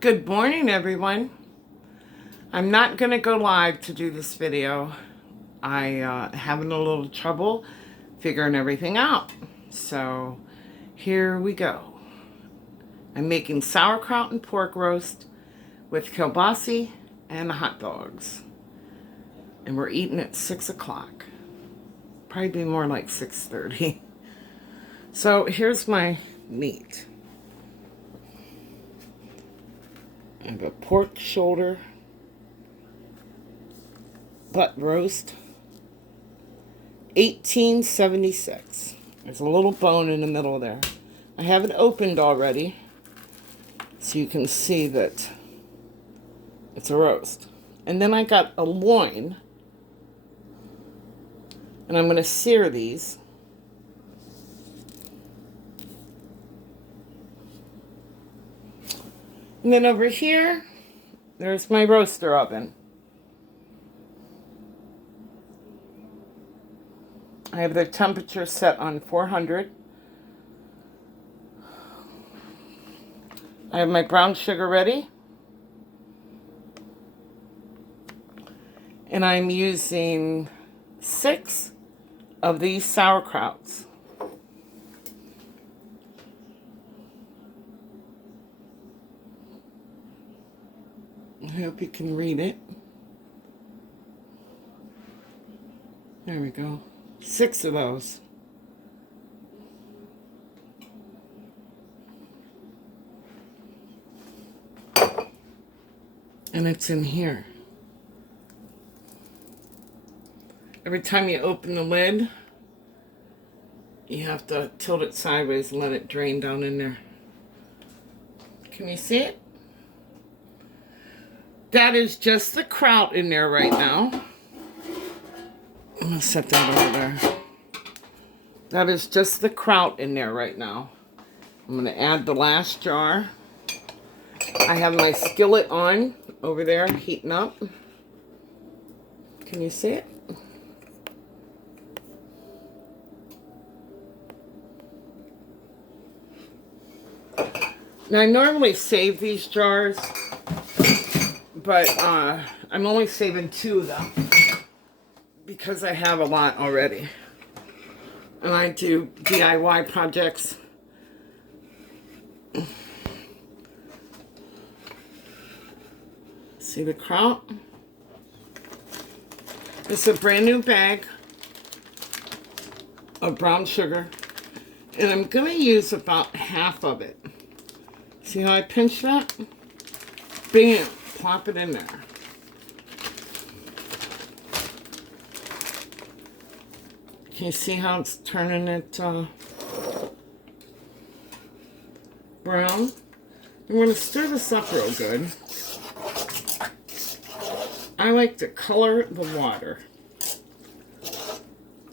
Good morning, everyone. I'm not going to go live to do this video. I having a little trouble figuring everything out. So here we go. I'm making sauerkraut and pork roast with kielbasy and hot dogs. And we're eating at 6 o'clock. Probably be more like 6:30. So here's my meat. I have a pork shoulder butt roast, 1876. There's a little bone in the middle there. I have it opened already, so you can see that it's a roast. And then I got a loin, and I'm going to sear these. And then over here, there's my roaster oven. I have the temperature set on 400. I have my brown sugar ready. And I'm using 6 of these sauerkrauts. I hope you can read it. There we go. 6 of those. And it's in here. Every time you open the lid, you have to tilt it sideways and let it drain down in there. Can you see it? That is just the kraut in there right now. I'm going to set that over there. That is just the kraut in there right now. I'm going to add the last jar. I have my skillet on over there, heating up. Can you see it? Now, I normally save these jars, but I'm only saving 2 of them because I have a lot already. And I do DIY projects. See the kraut? It's a brand new bag of brown sugar. And I'm going to use about half of it. See how I pinch that? Bam! Plop it in there. Can you see how it's turning it brown? I'm going to stir this up real good. I like to color the water.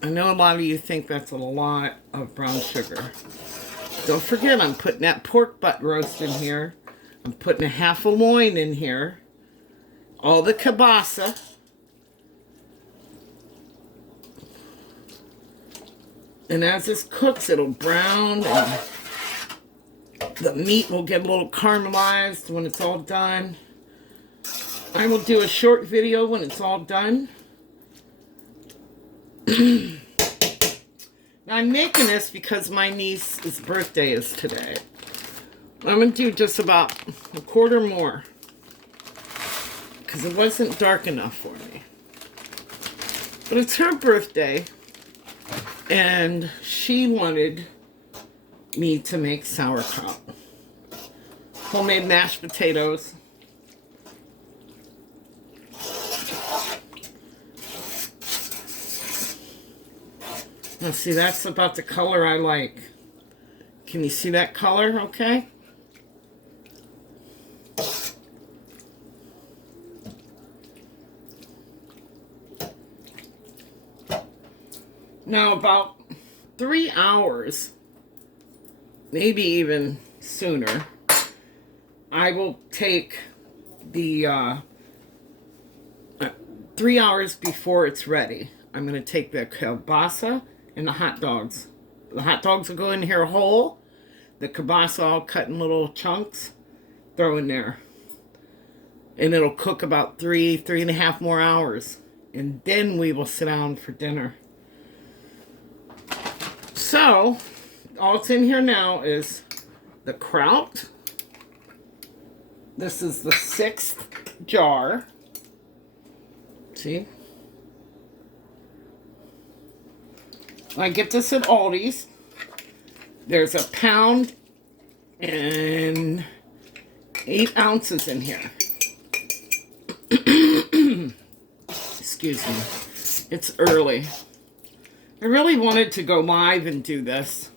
I know a lot of you think that's a lot of brown sugar. Don't forget, I'm putting that pork butt roast in here. I'm putting a half a loin in here. All the kielbasa. And as this cooks, it'll brown and the meat will get a little caramelized when it's all done. I will do a short video when it's all done. Now, I'm making this because my niece's birthday is today. I'm going to do just about a quarter more because it wasn't dark enough for me. But it's her birthday, and she wanted me to make sauerkraut. Homemade mashed potatoes. Now see, that's about the color I like. Can you see that color okay? Now about 3 hours, maybe even sooner, I will take the 3 hours before it's ready. I'm going to take the kielbasa and the hot dogs. The hot dogs will go in here whole. The kielbasa all cut in little chunks. Throw in there. And it'll cook about 3.5 more hours. And then we will sit down for dinner. So, all that's in here now is the kraut. This is the 6th jar. See? I get this at Aldi's. There's 1 pound and 8 ounces in here. Excuse me. It's early. I really wanted to go live and do this,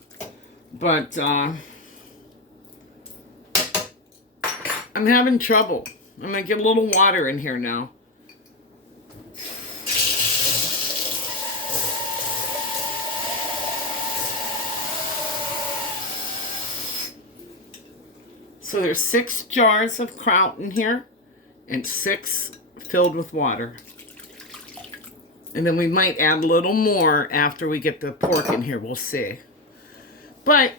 but I'm having trouble. I'm going to get a little water in here now. So there's 6 jars of kraut in here and 6 filled with water. And then we might add a little more after we get the pork in here. We'll see. But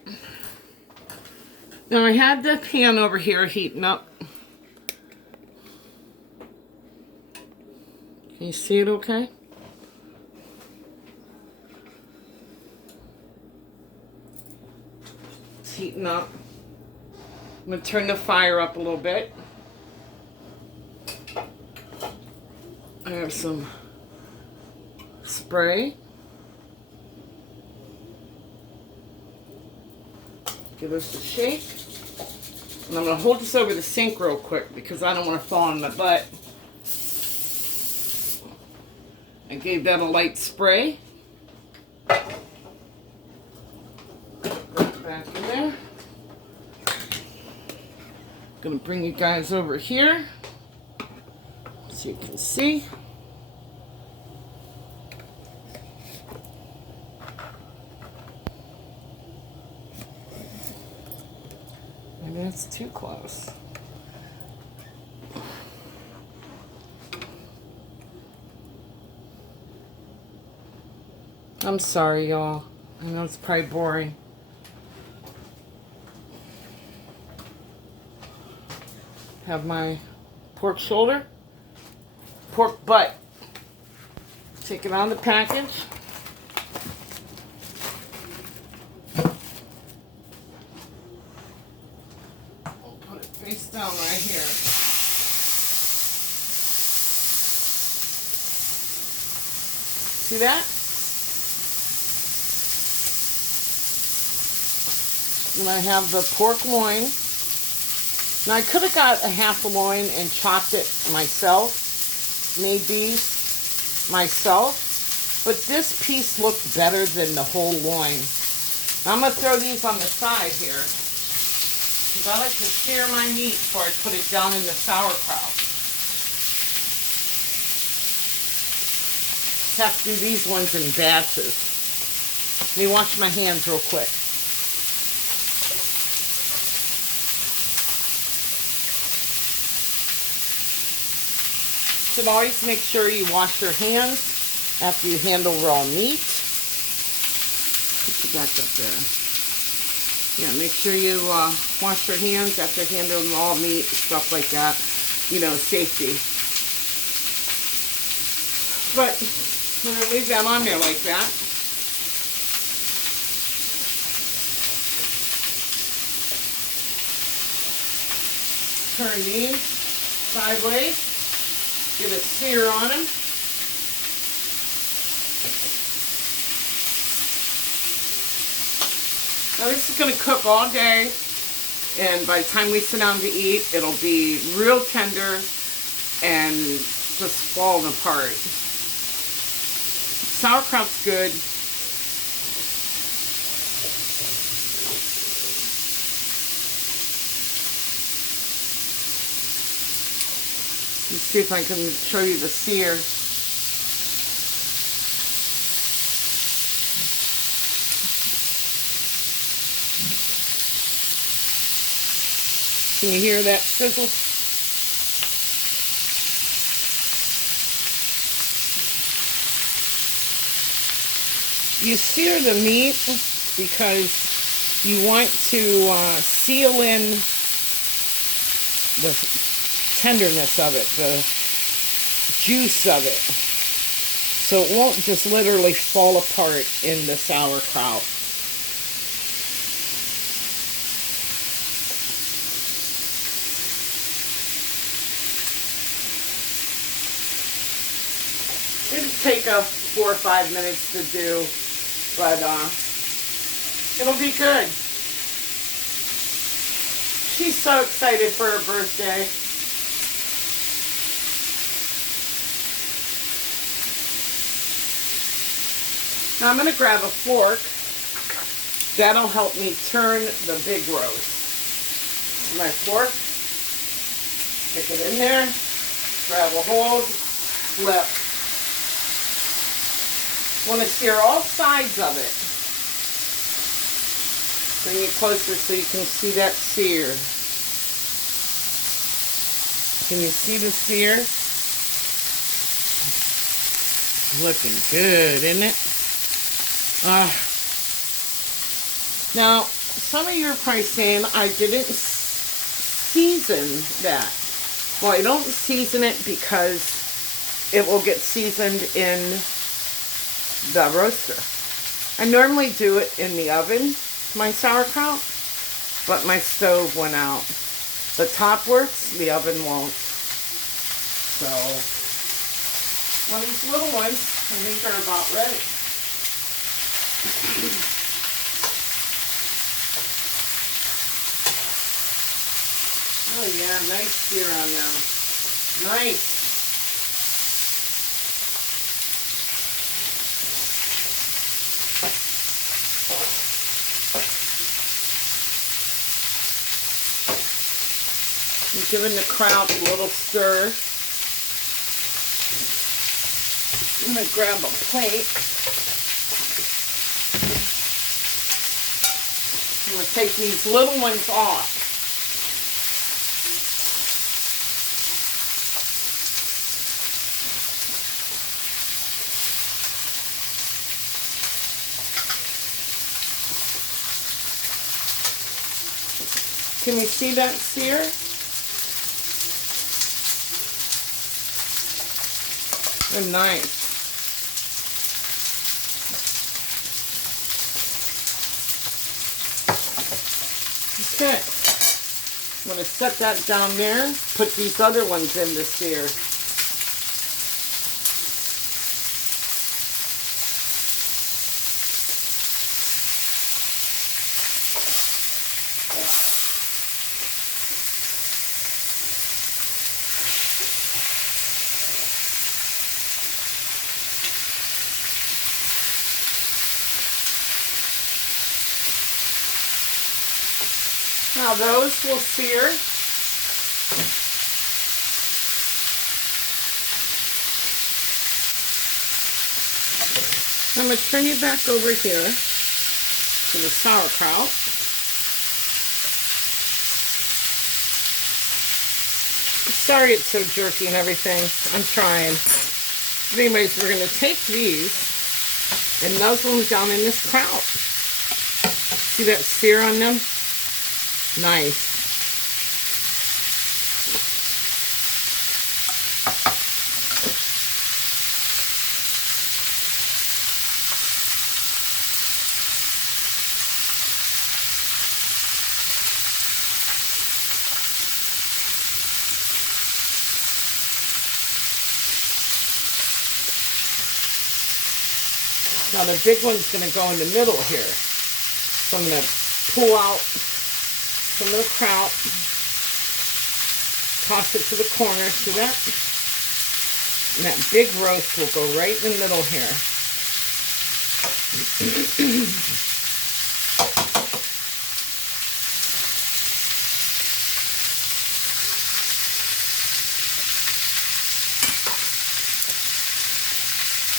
now I had the pan over here heating up. Can you see it okay? It's heating up. I'm going to turn the fire up a little bit. I have some spray. Give this a shake. And I'm going to hold this over the sink real quick because I don't want to fall on my butt. I gave that a light spray. Back in there. Gonna bring you guys over here so you can see. Maybe that's too close. I'm sorry, y'all. I know it's probably boring. Have my pork shoulder, pork butt. Take it out of the package. We'll put it face down right here. See that? And I have the pork loin. Now, I could have got a half a loin and chopped it myself, made these myself, but this piece looked better than the whole loin. Now, I'm going to throw these on the side here, because I like to sear my meat before I put it down in the sauerkraut. Have to do these ones in batches. Let me wash my hands real quick. Should always make sure you wash your hands after you handle raw meat. Put you back up there. Yeah, make sure you wash your hands after handling raw meat, stuff like that. You know, safety. But we're going to leave that on there like that. Turn these sideways. Give it sear on them. Now this is going to cook all day, and by the time we sit down to eat, it'll be real tender and just falling apart. Sauerkraut's good. Let's see if I can show you the sear. Can you hear that sizzle? You sear the meat because you want to seal in the tenderness of it, the juice of it. So it won't just literally fall apart in the sauerkraut. It'll take 4 or 5 minutes to do, but it'll be good. She's so excited for her birthday. Now I'm going to grab a fork. That'll help me turn the big roast. My fork, stick it in there, grab a hold, flip. Want to sear all sides of it. Bring it closer so you can see that sear. Can you see the sear? Looking good, isn't it? Now, some of you are probably saying I didn't season that. Well, I don't season it because it will get seasoned in the roaster. I normally do it in the oven, my sauerkraut, but my stove went out. The top works, the oven won't. So, well, these little ones, I think are about ready. Oh yeah, nice sear on them. Nice. I'm giving the kraut a little stir. I'm going to grab a plate. I'm going to take these little ones off. Can you see that sear? They're nice. Okay. I'm going to set that down there. Put these other ones in the sear. Now those will sear. I'm going to turn you back over here to the sauerkraut. Sorry it's so jerky and everything. I'm trying. But anyways, we're going to take these and nuzzle them down in this kraut. See that sear on them? Nice. Now the big one's going to go in the middle here. So I'm going to pull out some of the kraut, toss it to the corner, see that? And that big roast will go right in the middle here.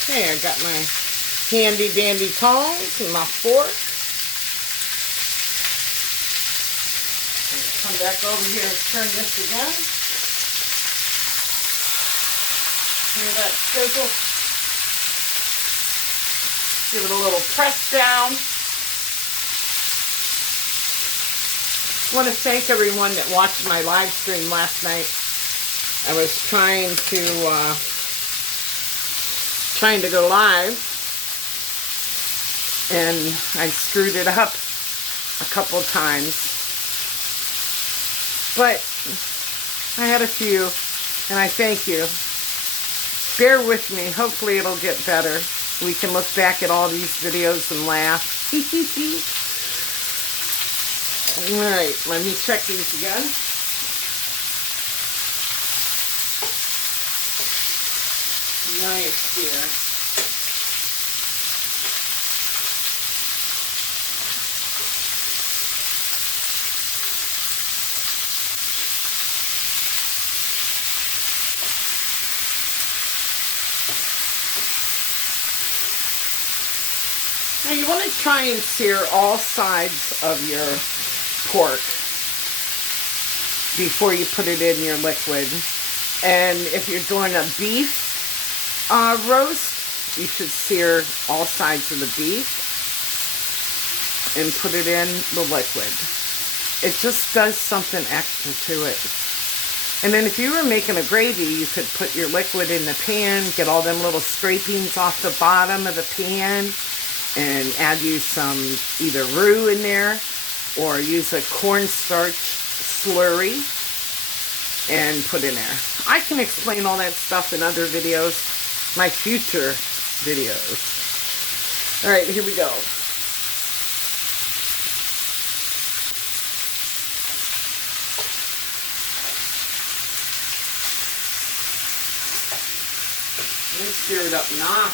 Okay, I got my handy dandy tongs and my fork. Come back over here and turn this again. Hear that sizzle? Give it a little press down. I want to thank everyone that watched my live stream last night. I was trying to go live, and I screwed it up a couple times. But I had a few, and I thank you. Bear with me. Hopefully it'll get better. We can look back at all these videos and laugh. Alright, let me check these again. Nice here. Now you want to try and sear all sides of your pork before you put it in your liquid. And if you're doing a beef roast, you should sear all sides of the beef and put it in the liquid. It just does something extra to it. And then if you were making a gravy, you could put your liquid in the pan, get all them little scrapings off the bottom of the pan, and add you some either roux in there, or use a cornstarch slurry and put in there. I can explain all that stuff in other videos, my future videos. All right, here we go. Let me stir it up now.